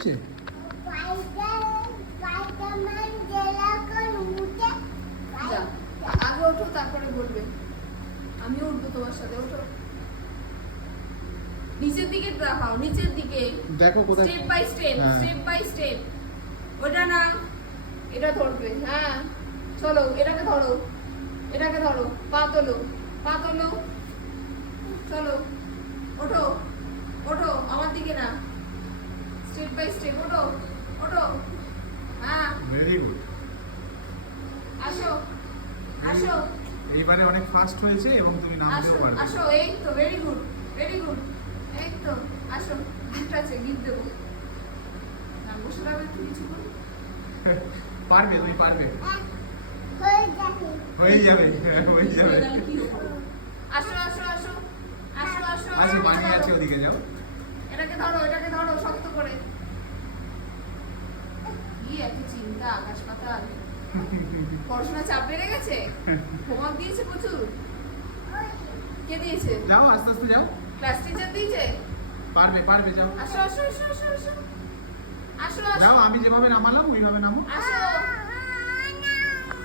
হচ্ছে? যা, আগে ওঠো তারপরে বলবে। আমিও উঠবো তোমার সাথে, ওঠো। নিচের দিকে দেখাও, নিচের দিকে। দেখো কোথায়। স্টেপ বাই স্টেপ, হ্যাঁ। Step by step. ওটা না, এটা ধরবে। হ্যাঁ, চলো, এটাকে ধরো, এটাকে ধরো। পা তোলো, পা তোলো। চলো, ওঠো, ওঠো, আমার দিকে না। স্টেপ বাই স্টেপ, ওঠো, ওঠো। হ্যাঁ, ভেরি গুড। আসো, আসো, এইবারে অনেক ফাস্ট হয়েছে এবং তুমি আসো, নামতেও পারবে। আসো। এই তো, ভেরি গুড, ভেরি গুড। এই তো, আসো। গিফট আছে, গিফট দেবো। না, বসে থাকবে একটু কিছু করে। পারবে, তুমি পারবে। হয়ে যাবে। হয়ে যাবে, হয়ে যাবে। হয়ে গেলে কি হবে? আসো, আসো, আসো, আসো, আসো। আছে, এটাকে বাড়ি আছে, ধরো। ওদিকে যাও। এটাকে ধরো, এটাকে ধরো শক্ত করে। কি এত চিন্তা, আকাশ পাতাল। পড়াশোনা চাপ বেড়ে গেছে? হোমওয়ার্ক দিয়েছে প্রচুর? কে দিয়েছে? যাও, আস্তে আস্তে যাও। ক্লাস টিচার দিয়েছে? পারবে, পারবে, যাও। আসো, আসো, আসো, আসো, আসো। আসো, আসো। যাও, আমি যেভাবে নামালাম ওইভাবে নামো। আসো,